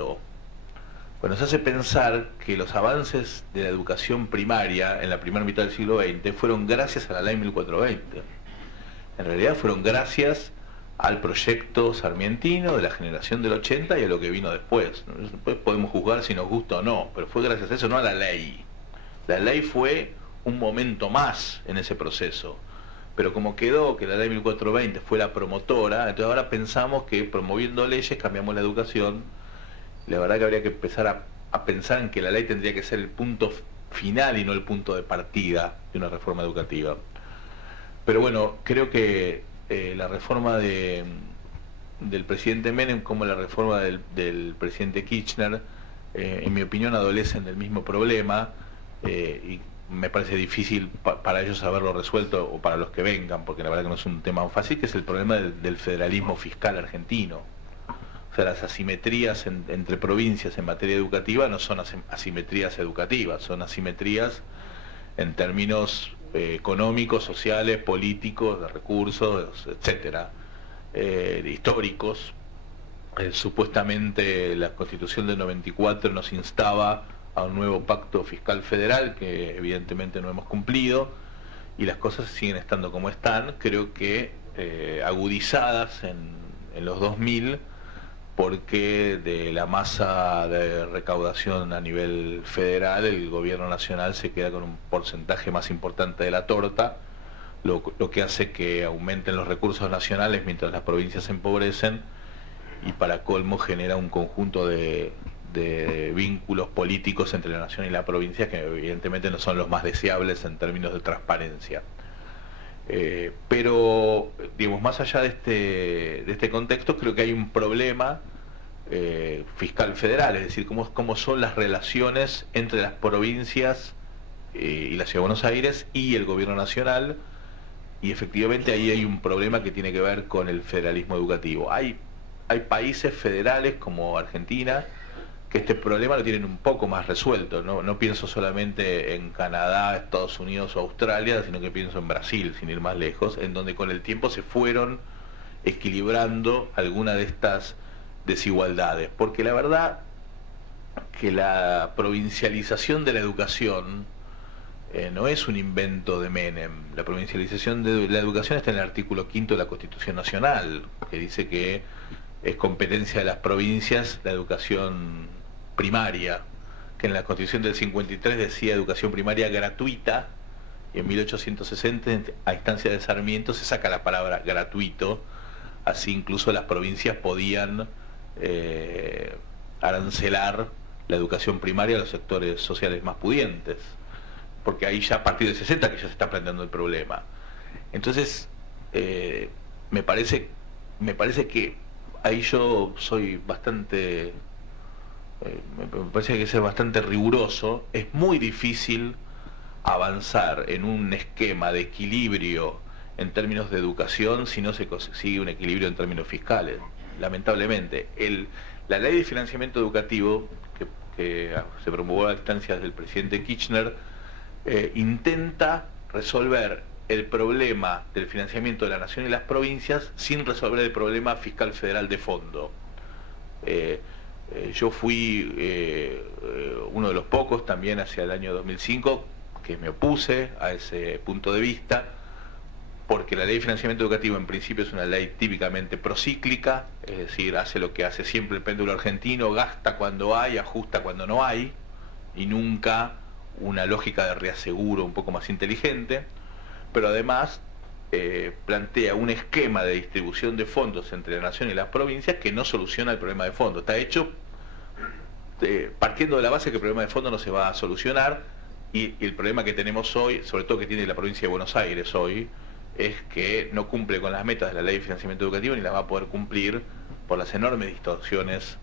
esto? Pues nos hace pensar que los avances de la educación primaria en la primera mitad del siglo XX fueron gracias a la ley 1420. En realidad fueron gracias al proyecto sarmientino de la generación del 80 y a lo que vino después. Después podemos juzgar si nos gusta o no, pero fue gracias a eso, no a la ley. La ley fue un momento más en ese proceso. Pero como quedó que la ley 1420 fue la promotora, entonces ahora pensamos que promoviendo leyes cambiamos la educación. La verdad que habría que empezar a pensar en que la ley tendría que ser el punto final y no el punto de partida de una reforma educativa. Pero bueno, creo que la reforma del presidente Menem como la reforma del presidente Kirchner, en mi opinión, adolecen del mismo problema, y me parece difícil para ellos haberlo resuelto, o para los que vengan, porque la verdad que no es un tema fácil, que es el problema del federalismo fiscal argentino. O sea, las asimetrías entre provincias en materia educativa no son asimetrías educativas, son asimetrías en términos económicos, sociales, políticos, de recursos, etcétera, históricos. Supuestamente la Constitución del 94 nos instaba a un nuevo pacto fiscal federal que evidentemente no hemos cumplido, y las cosas siguen estando como están, creo que agudizadas en los 2000, porque de la masa de recaudación a nivel federal el gobierno nacional se queda con un porcentaje más importante de la torta, lo que hace que aumenten los recursos nacionales mientras las provincias se empobrecen, y para colmo genera un conjunto de vínculos políticos entre la nación y la provincia que evidentemente no son los más deseables en términos de transparencia. Pero, digamos, más allá de este contexto, creo que hay un problema fiscal federal, es decir, cómo son las relaciones entre las provincias y la Ciudad de Buenos Aires y el gobierno nacional, y efectivamente ahí hay un problema que tiene que ver con el federalismo educativo. Hay países federales como Argentina que este problema lo tienen un poco más resuelto. No pienso solamente en Canadá, Estados Unidos o Australia, sino que pienso en Brasil, sin ir más lejos, en donde con el tiempo se fueron equilibrando algunas de estas desigualdades. Porque la verdad que la provincialización de la educación no es un invento de Menem. La provincialización de la educación está en el artículo 5 de la Constitución Nacional, que dice que es competencia de las provincias la educación primaria, que en la Constitución del 53 decía educación primaria gratuita, y en 1860, a instancia de Sarmiento, se saca la palabra gratuito, así incluso las provincias podían arancelar la educación primaria a los sectores sociales más pudientes, porque ahí ya a partir del 60 que ya se está planteando el problema. Entonces, me parece que ahí yo soy bastante, me parece que hay que ser bastante riguroso. Es muy difícil avanzar en un esquema de equilibrio en términos de educación si no se consigue un equilibrio en términos fiscales. Lamentablemente, la ley de financiamiento educativo que se promulgó a instancias del presidente Kirchner intenta resolver el problema del financiamiento de la nación y las provincias sin resolver el problema fiscal federal de fondo. Yo fui uno de los pocos también hacia el año 2005 que me opuse a ese punto de vista, porque la ley de financiamiento educativo en principio es una ley típicamente procíclica, es decir, hace lo que hace siempre el péndulo argentino, gasta cuando hay, ajusta cuando no hay, y nunca una lógica de reaseguro un poco más inteligente. Pero además plantea un esquema de distribución de fondos entre la nación y las provincias que no soluciona el problema de fondo. Está hecho partiendo de la base que el problema de fondo no se va a solucionar, y el problema que tenemos hoy, sobre todo que tiene la provincia de Buenos Aires hoy, es que no cumple con las metas de la ley de financiamiento educativo ni las va a poder cumplir por las enormes distorsiones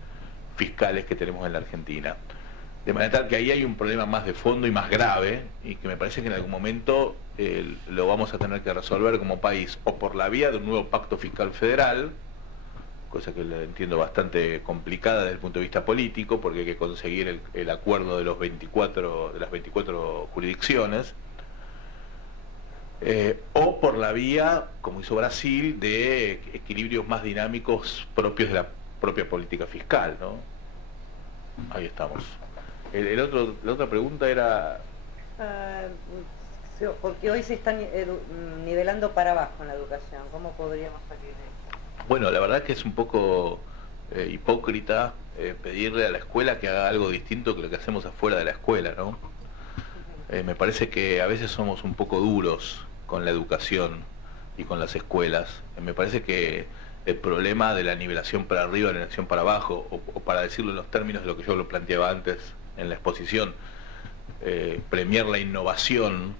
fiscales que tenemos en la Argentina. De manera tal que ahí hay un problema más de fondo y más grave, y que me parece que en algún momento lo vamos a tener que resolver como país, o por la vía de un nuevo pacto fiscal federal, cosa que la entiendo bastante complicada desde el punto de vista político, porque hay que conseguir el acuerdo de las 24 jurisdicciones, o por la vía, como hizo Brasil, de equilibrios más dinámicos propios de la propia política fiscal, ¿no? Ahí estamos. La otra pregunta era... Ah, porque hoy se está nivelando para abajo en la educación. ¿Cómo podríamos salir de eso? Bueno, la verdad que es un poco hipócrita pedirle a la escuela que haga algo distinto que lo que hacemos afuera de la escuela, ¿no? Me parece que a veces somos un poco duros con la educación y con las escuelas. Me parece que el problema de la nivelación para arriba, la nivelación para abajo, o para decirlo en los términos de lo que yo lo planteaba antes en la exposición, premiar la innovación,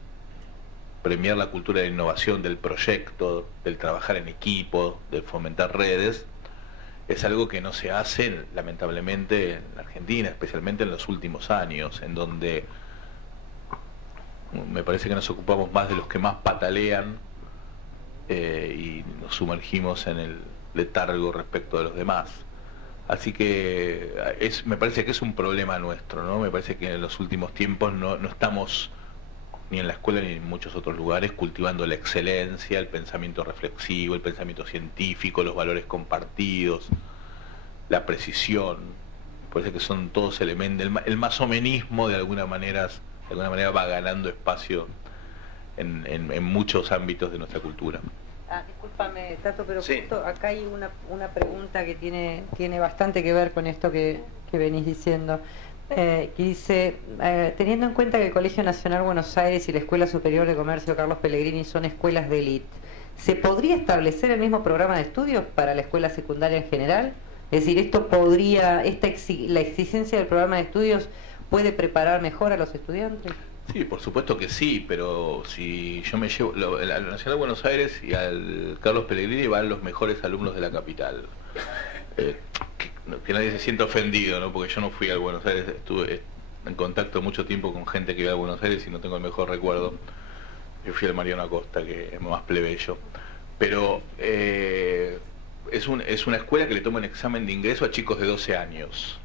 premiar la cultura de la innovación, del proyecto, del trabajar en equipo, del fomentar redes, es algo que no se hace, lamentablemente, en Argentina, especialmente en los últimos años, en donde me parece que nos ocupamos más de los que más patalean y nos sumergimos en el letargo respecto de los demás. Así que me parece que es un problema nuestro, ¿no? Me parece que en los últimos tiempos no estamos, ni en la escuela ni en muchos otros lugares, cultivando la excelencia, el pensamiento reflexivo, el pensamiento científico, los valores compartidos, la precisión. Me parece que son todos elementos. El masomenismo de alguna manera va ganando espacio en muchos ámbitos de nuestra cultura. Discúlpame, Tato, pero Sí. justo acá hay una pregunta que tiene bastante que ver con esto que venís diciendo. Que dice, teniendo en cuenta que el Colegio Nacional Buenos Aires y la Escuela Superior de Comercio Carlos Pellegrini son escuelas de élite, ¿se podría establecer el mismo programa de estudios para la escuela secundaria en general? Es decir, la exigencia del programa de estudios puede preparar mejor a los estudiantes. Sí, por supuesto que sí, pero si yo me llevo a la Nacional de Buenos Aires y al Carlos Pellegrini van los mejores alumnos de la capital. Que nadie se sienta ofendido, ¿no? Porque yo no fui al Buenos Aires, estuve en contacto mucho tiempo con gente que iba a Buenos Aires y no tengo el mejor recuerdo. Yo fui al Mariano Acosta, que es más plebeyo. Pero es una escuela que le toma un examen de ingreso a chicos de 12 años.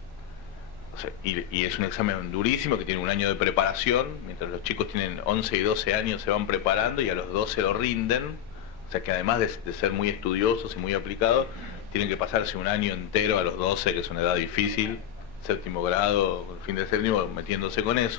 O sea, y es un examen durísimo que tiene un año de preparación, mientras los chicos tienen 11 y 12 años se van preparando y a los 12 lo rinden. O sea que además de ser muy estudiosos y muy aplicados, tienen que pasarse un año entero a los 12, que es una edad difícil, séptimo grado, fin de séptimo, metiéndose con eso.